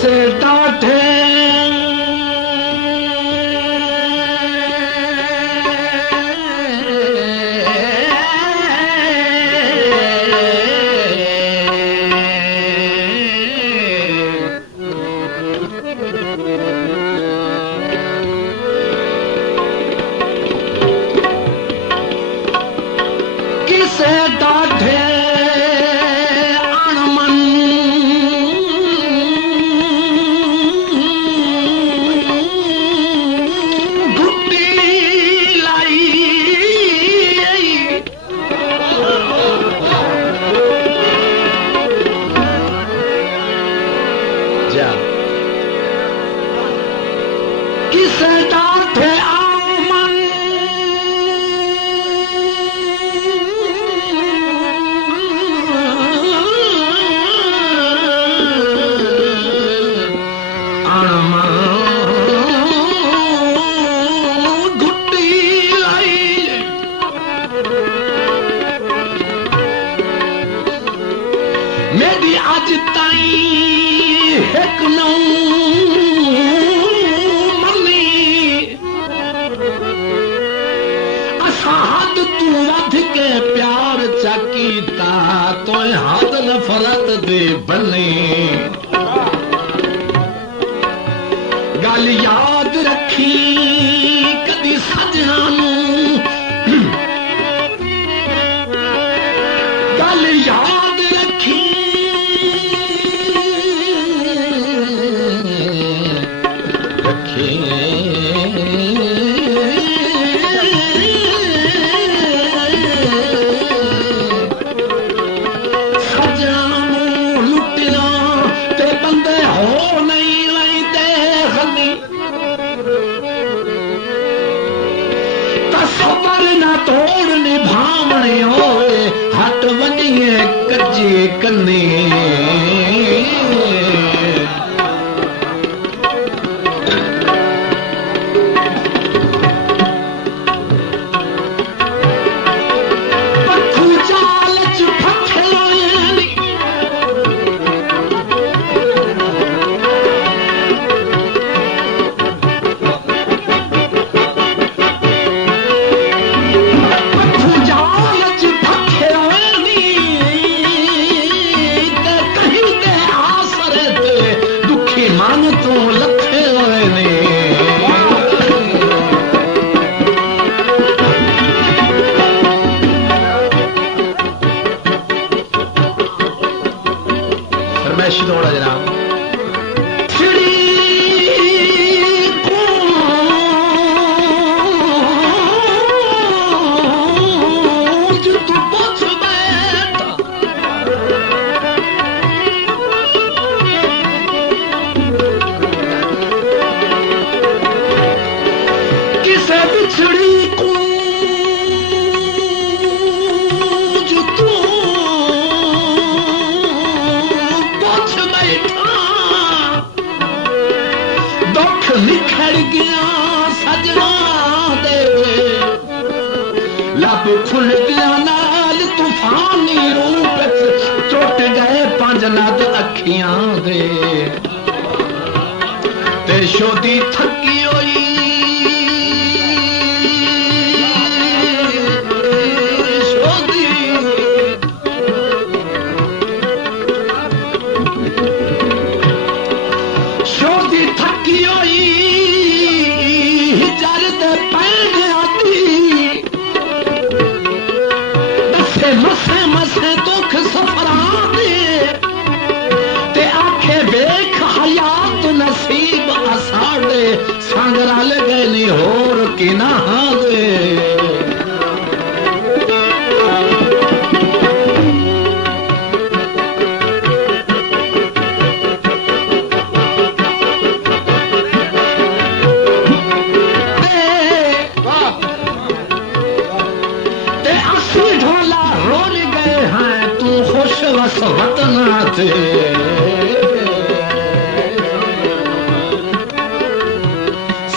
किसे डांटे किसे डांटे अणमन घुट्टी लाई जा किसे डांटे अणमन मेरी अज ताई एक नौ मनी असा हद तू वध के प्यार चकीता तो हद नफरत दे बने गल याद रखी कदी सजना गल याद रखी तोड़ निभावने होए हट वनिए कच्चे कन्ने दौड़ा जनाब किसे बिछड़ी को निखर गया सजना दे लब खुल गया नाल तूफानी रूप टुट गए पंज नद अखियां दे ते शोदी थकी होई शोदी थकी होई मसे मसे दुख सफरा ते आखे बेख हयात नसीब असाड़े संग रल गए नी होर कि ना दे वतना थे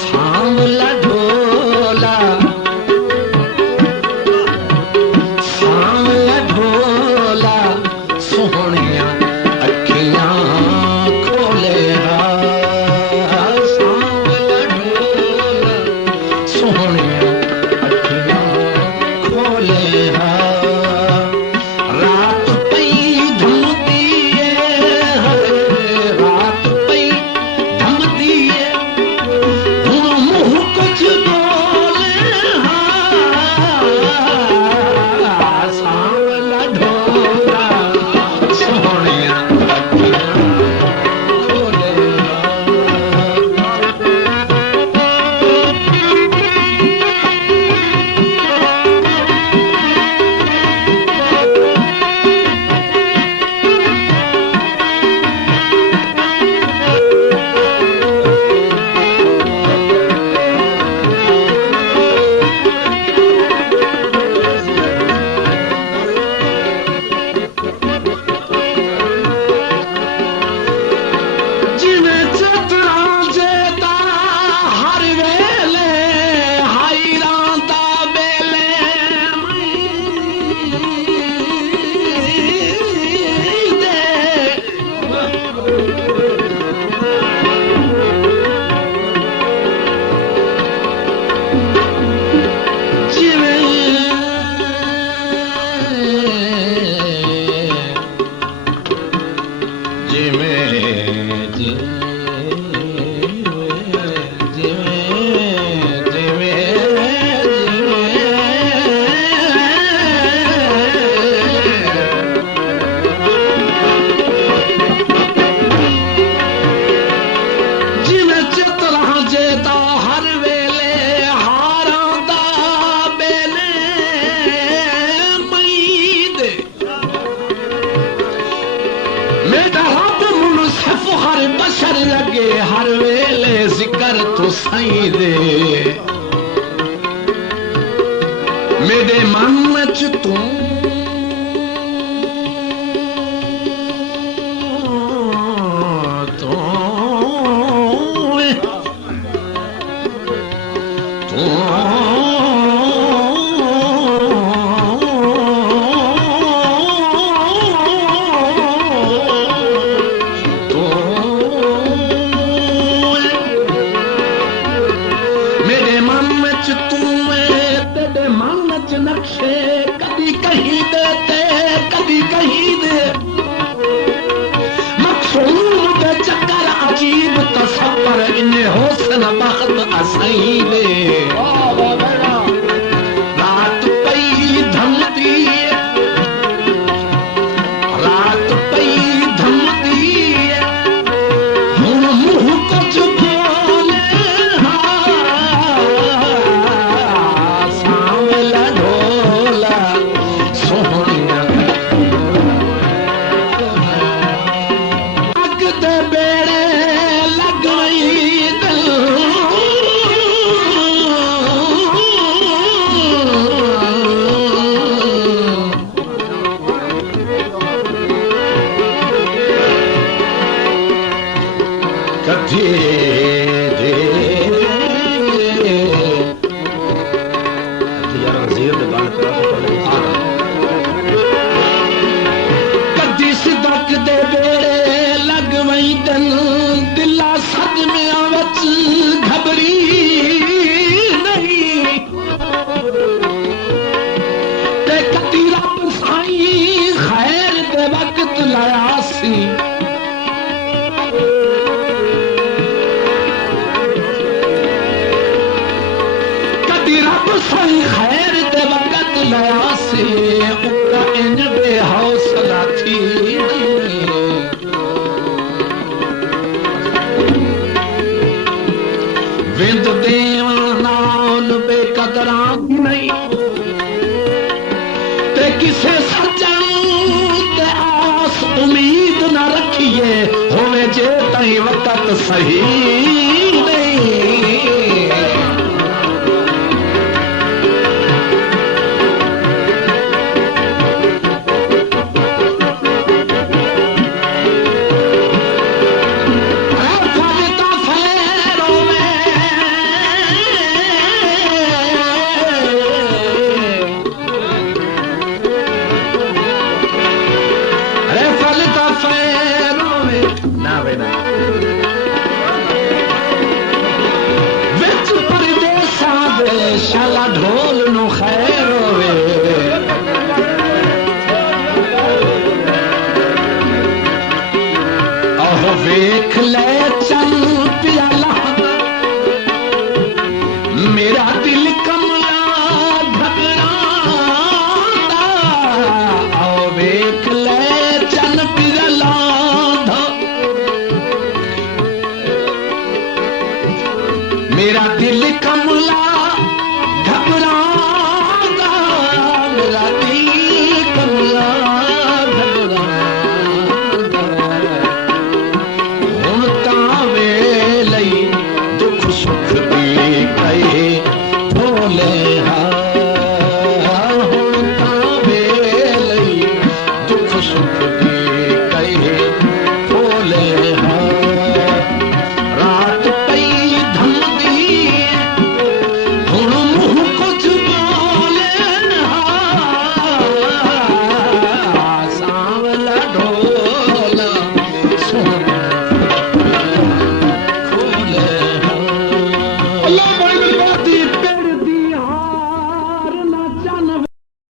सांवला ढोला सोहनिया अखियां खोले हर वेले जिक्र तो साईं दे मेरे मन च तू नक्शे कभी कहीं देते कभी कहीं दे मकसूद चक्कर अजीब तसव्वुर इन्हें होसन बख्त असाई दे रात पई धमदी रात पई धमदी मुंह कुछ बोले कदी सिदक दे बेड़े लग वही दिला सदमिया वच घबरी नहीं ते कदी रब साईं खैर दे वक्त लाया सी कदी रब साईं खैर दे वक्त लाया सी उका इन बेहौसला थी विंद देवान बेकदरा नहीं ते किसे सज्जन ते आस उम्मीद न रखिए होवे जे तई वक्त सही नहीं शाला ढोल नु खैर होवे आहो वेख ले चल प्याला मेरा दिल कमला घबरांदा आओ वेख ले चल प्याला मेरा दिल कमला सुख दी कहे भोले हाँ दुख सुख